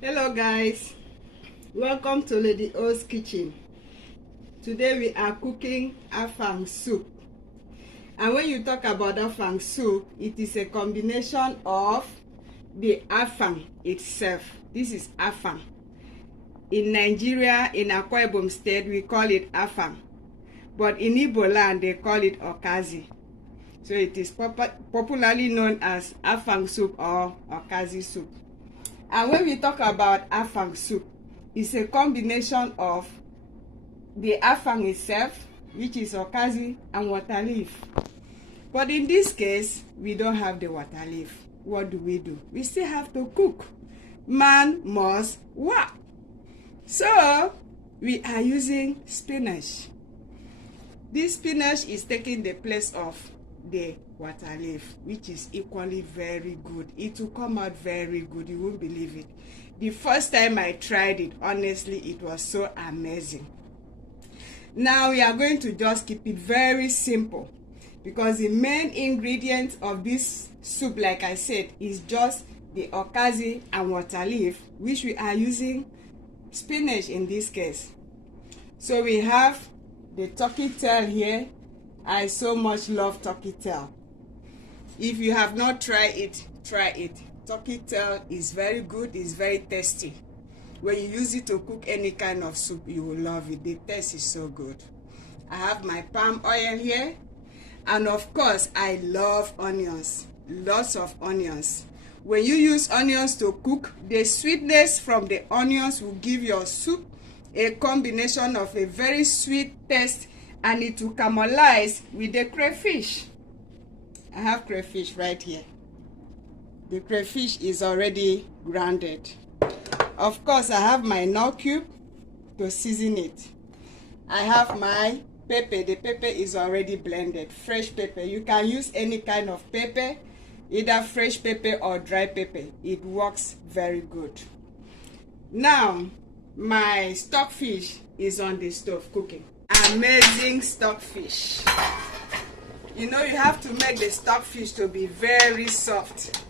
Hello guys, welcome to Lady O's kitchen. Today we are cooking afang soup, and when you talk about afang soup, it is a combination of the afang itself. This is afang. In Nigeria, in Akwa Ibom state, we call it afang, but in Igbo land they call it Okazi. So it is popularly known as afang soup or Okazi soup. And when we talk about afang soup, it's a combination of the afang itself, which is okazi, and water leaf. But in this case, we don't have the water leaf. What do? We still have to cook. Man must work. So we are using spinach. This spinach is taking the place of the water leaf, which is equally very good. It will come out very good, you won't believe it. The first time I tried it, honestly, it was so amazing. Now we are going to just keep it very simple, because the main ingredient of this soup, like I said, is just the okazi and water leaf, which we are using spinach in this case. So we have the turkey tail here. I so much love turkey tail. If you have not tried it, try it. Turkey tail is very good, it's very tasty. When you use it to cook any kind of soup, you will love it. The taste is so good. I have my palm oil here, and of course I love onions, lots of onions. When you use onions to cook, the sweetness from the onions will give your soup a combination of a very sweet taste, and it will caramelize with the crayfish. I have crayfish right here. The crayfish is already grounded. Of course, I have my Knorr cube to season it. I have my pepper. The pepper is already blended, fresh pepper. You can use any kind of pepper, either fresh pepper or dry pepper. It works very good. Now, my stockfish is on the stove cooking. Amazing stockfish. You know, you have to make the stockfish to be very soft.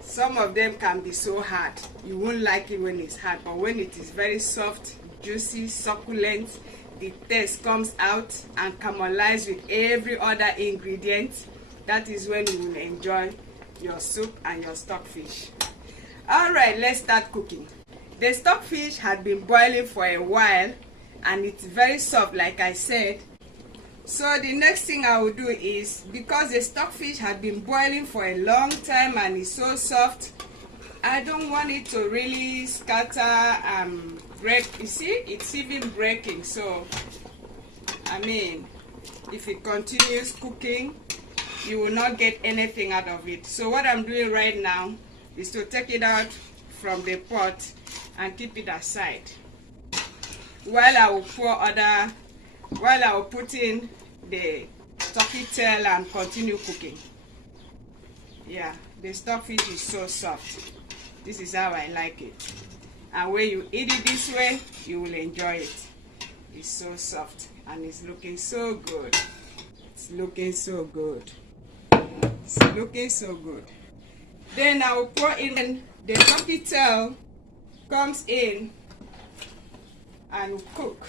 Some of them can be so hard. You won't like it when it's hard, but when it is very soft, juicy, succulent, the taste comes out and caramelizes with every other ingredient. That is when you will enjoy your soup and your stockfish. Alright, let's start cooking. The stockfish had been boiling for a while, and it's very soft, like I said. So the next thing I will do is, because the stockfish had been boiling for a long time and it's so soft, I don't want it to really scatter and break. You see, it's even breaking. So I mean, if it continues cooking, you will not get anything out of it. So what I'm doing right now is to take it out from the pot and keep it aside, while I will put in the turkey tail and continue cooking. Yeah, the stockfish is so soft. This is how I like it. And when you eat it this way, you will enjoy it. It's so soft and it's looking so good. It's looking so good. It's looking so good. Then I will pour in the turkey tail, comes in and cook.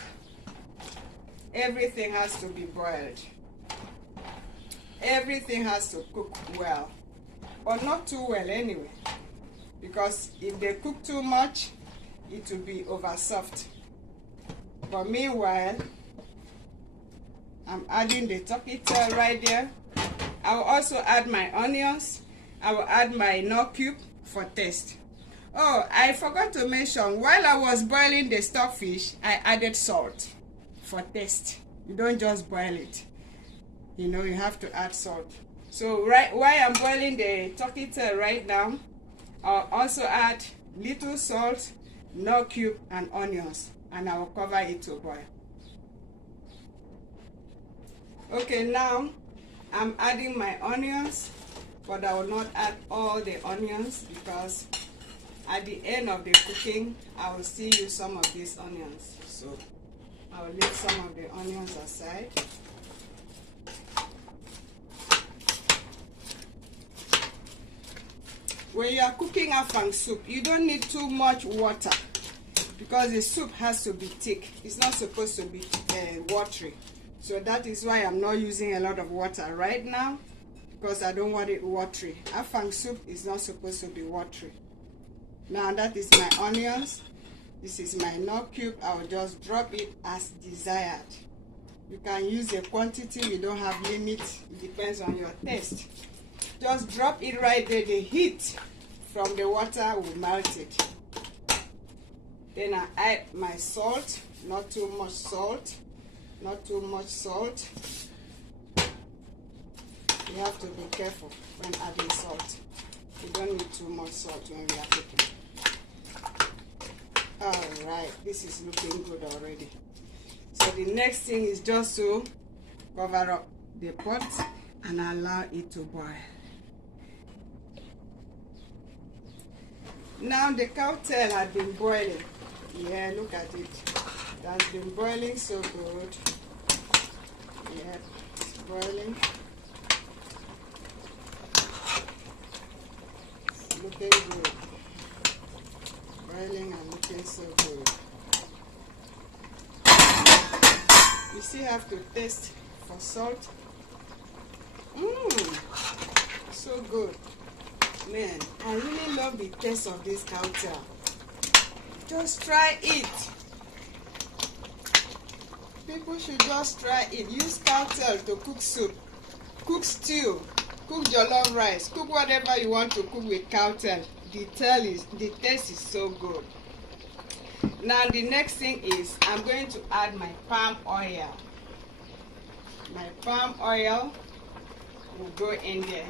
Everything has to be boiled. Everything has to cook well, but not too well anyway, because if they cook too much, it will be over soft. But meanwhile, I'm adding the turkey tail right there. I will also add my onions. I will add my Knorr cube for taste. Oh, I forgot to mention, while I was boiling the stockfish, I added salt for taste. You don't just boil it, you know, you have to add salt. So right while I'm boiling the turkey tail right now, I'll also add little salt, Knorr cube, and onions, and I will cover it to boil. Okay, now I'm adding my onions, but I will not add all the onions, because at the end of the cooking I will still use some of these onions. So I will leave some of the onions aside. When you are cooking afang soup, you don't need too much water because the soup has to be thick. It's not supposed to be watery. So that is why I'm not using a lot of water right now, because I don't want it watery. Afang soup is not supposed to be watery. Now that is my onions. This is my Knorr cube. I will just drop it as desired. You can use a quantity. We don't have limit. It depends on your taste. Just drop it right there. The heat from the water will melt it. Then I add my salt. Not too much salt. Not too much salt. You have to be careful when adding salt. You don't need too much salt when we are cooking. Alright, this is looking good already. So the next thing is just to cover up the pot and allow it to boil. Now the cowtail had been boiling. Yeah, look at it. It has been boiling so good. Yeah, it's boiling. It's looking good. Boiling and looking so good. You still have to taste for salt. So good. Man, I really love the taste of this cowtail. Just try it. People should just try it. Use cowtail to cook soup, cook stew, cook jollof rice, cook whatever you want to cook with cowtail. The taste is so good. Now the next thing is I'm going to add my palm oil. My palm oil will go in there.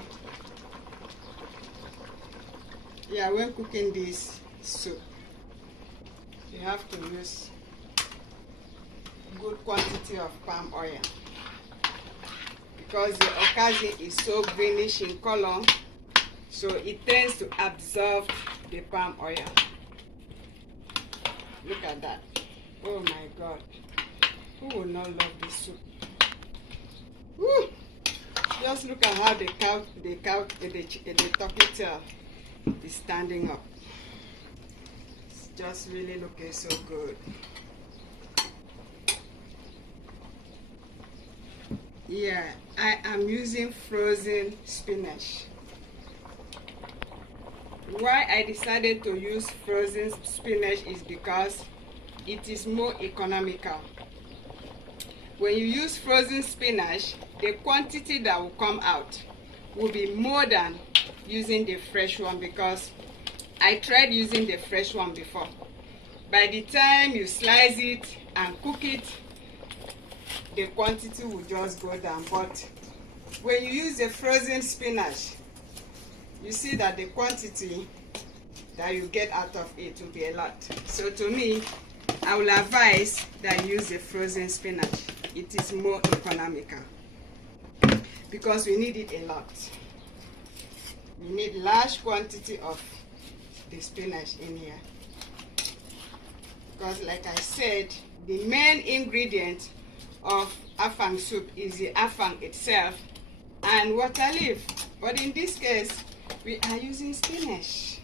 Yeah, when cooking this soup, you have to use good quantity of palm oil because the Okazi is so greenish in color, so it tends to absorb the palm oil. Look at that. Oh my God. Who will not love this soup? Woo! Just look at how the turkey tail is standing up. It's just really looking so good. Yeah, I am using frozen spinach. Why I decided to use frozen spinach is because it is more economical. When you use frozen spinach, the quantity that will come out will be more than using the fresh one, because I tried using the fresh one before. By the time you slice it and cook it, the quantity will just go down. But when you use the frozen spinach, you see that the quantity that you get out of it will be a lot. So to me, I will advise that you use the frozen spinach. It is more economical because we need it a lot. We need large quantity of the spinach in here, because like I said, the main ingredient of afang soup is the afang itself and water leaf. But in this case, we are using spinach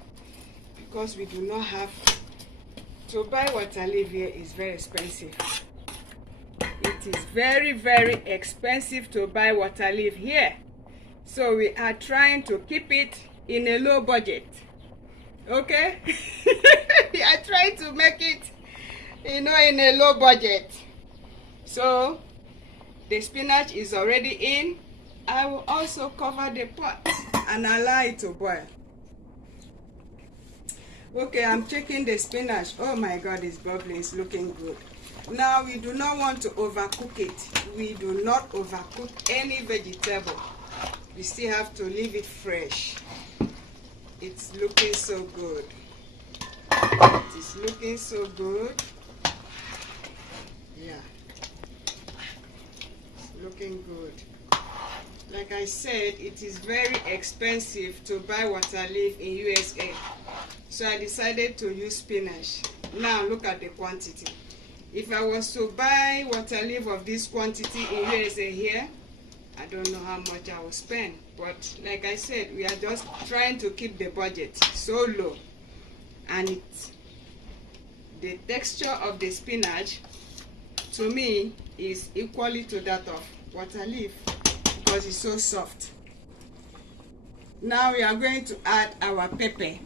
because we do not have to buy water leaf here. Is very expensive. It is very, very expensive to buy water leaf here. So we are trying to keep it in a low budget. Okay? We are trying to make it, in a low budget. So the spinach is already in. I will also cover the pot and allow it to boil. Okay, I'm checking the spinach. Oh my God, it's bubbling. It's looking good. Now we do not want to overcook it. We do not overcook any vegetable. We still have to leave it fresh. It's looking so good. It is looking so good. Yeah. It's looking good. Like I said, it is very expensive to buy water leaf in USA. So I decided to use spinach. Now look at the quantity. If I was to buy water leaf of this quantity in USA here, I don't know how much I will spend, but like I said, we are just trying to keep the budget so low. And the texture of the spinach to me is equally to that of water leaf because it's so soft. Now we are going to add our pepper.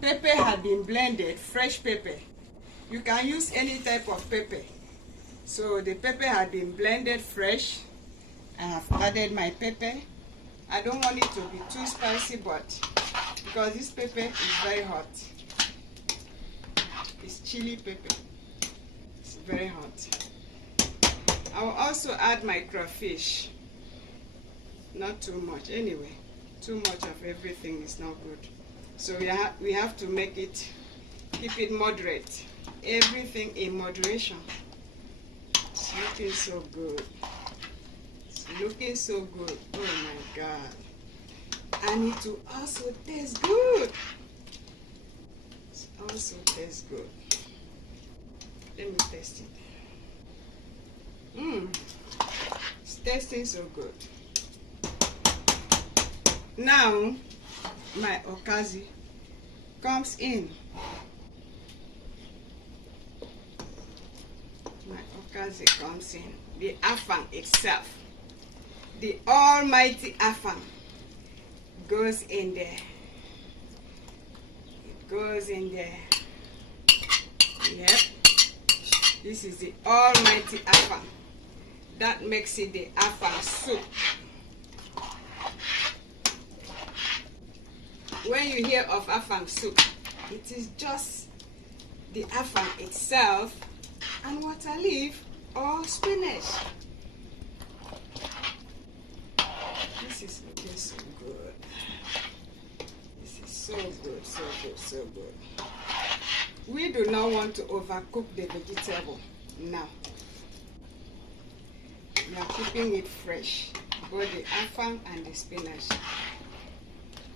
Pepper had been blended, fresh pepper. You can use any type of pepper. So the pepper had been blended fresh. I have added my pepper. I don't want it to be too spicy, but because this pepper is very hot. It's chili pepper. It's very hot. I will also add my crayfish. Not too much anyway. Too much of everything is not good. So we have to make it, keep it moderate. Everything in moderation. It's looking so good. It's looking so good. Oh my God. And it will also taste good. It also tastes good. Let me taste it. It's tasting so good. Now my Okazi comes in. My Okazi comes in. The Afang itself, the almighty Afang, goes in there. It goes in there. Yep. This is the almighty Afang. That makes it the Afang soup. When you hear of Afang soup, it is just the Afang itself and water leaf or spinach. This is looking so good. This is so good, so good, so good. We do not want to overcook the vegetable now. We are keeping it fresh, both the Afang and the spinach.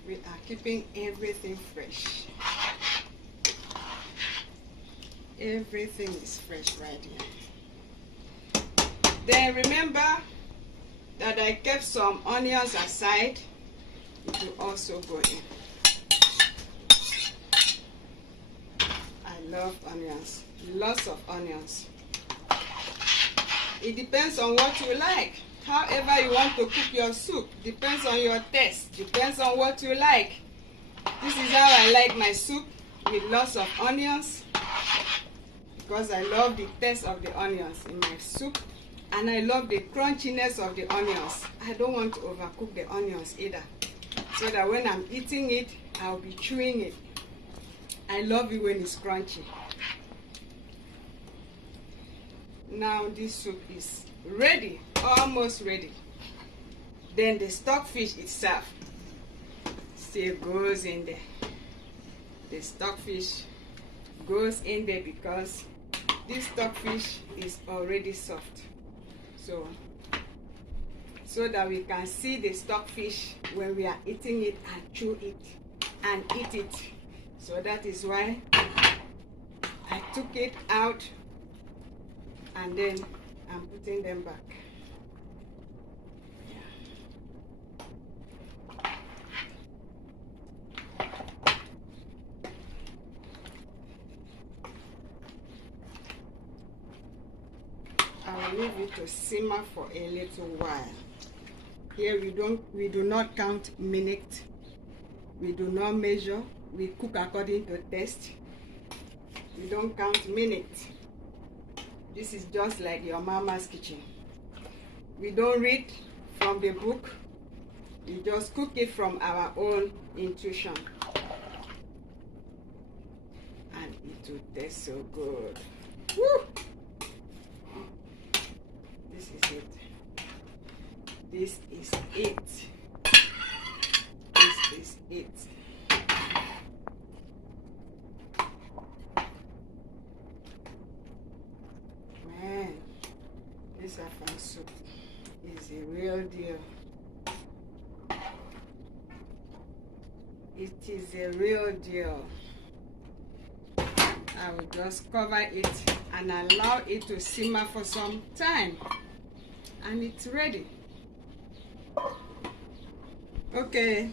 We are keeping everything fresh. Everything is fresh right here. Then remember that I kept some onions aside. It will also go in. I love onions. Lots of onions. It depends on what you like. However you want to cook your soup, depends on your taste, depends on what you like. This is how I like my soup, with lots of onions, because I love the taste of the onions in my soup, and I love the crunchiness of the onions. I don't want to overcook the onions either, so that when I'm eating it, I'll be chewing it. I love it when it's crunchy. Now this soup is ready, almost ready. Then the stockfish itself still goes in there. The stockfish goes in there because this stockfish is already soft. So that we can see the stockfish when we are eating it and chew it and eat it. So that is why I took it out and then I'm putting them back. I will leave it to simmer for a little while. Here we do not count minutes. We do not measure. We cook according to taste. We don't count minutes. This is just like your mama's kitchen. We don't read from the book. We just cook it from our own intuition. And it will taste so good. Woo! This is it. This is it. This is it. Man, this Afang soup is a real deal. It is a real deal. I will just cover it and allow it to simmer for some time. And it's ready. Okay,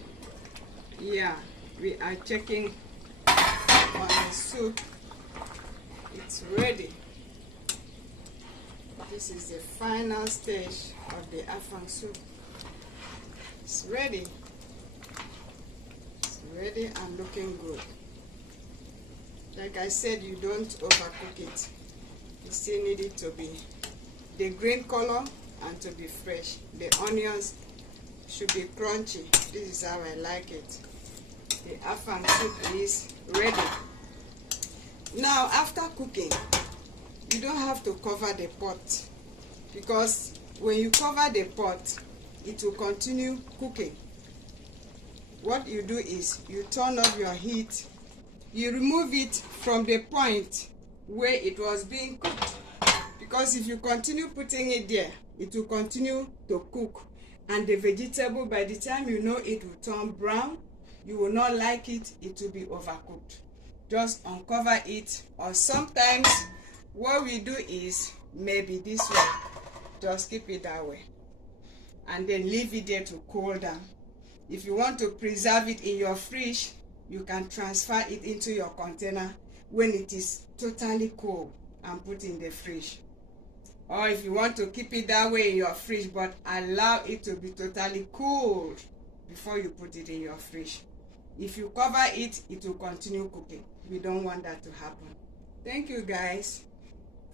yeah, we are checking on the soup. It's ready. This is the final stage of the afang soup. It's ready. It's ready and looking good. Like I said, you don't overcook it. You still need it to be the green color and to be fresh. The onions should be crunchy. This is how I like it. The afang soup is ready. Now, after cooking, you don't have to cover the pot, because when you cover the pot, it will continue cooking. What you do is you turn off your heat, you remove it from the point where it was being cooked, because if you continue putting it there, it will continue to cook, and the vegetable, by the time you know it will turn brown, you will not like it, it will be overcooked. Just uncover it, or sometimes what we do is maybe this way, just keep it that way and then leave it there to cool down. If you want to preserve it in your fridge, you can transfer it into your container when it is totally cool and put in the fridge. Or if you want to keep it that way in your fridge, but allow it to be totally cooled before you put it in your fridge. If you cover it, it will continue cooking. We don't want that to happen. Thank you guys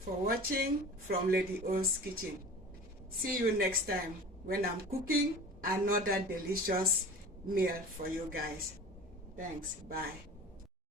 for watching from Lady O's Kitchen. See you next time when I'm cooking another delicious meal for you guys. Thanks. Bye.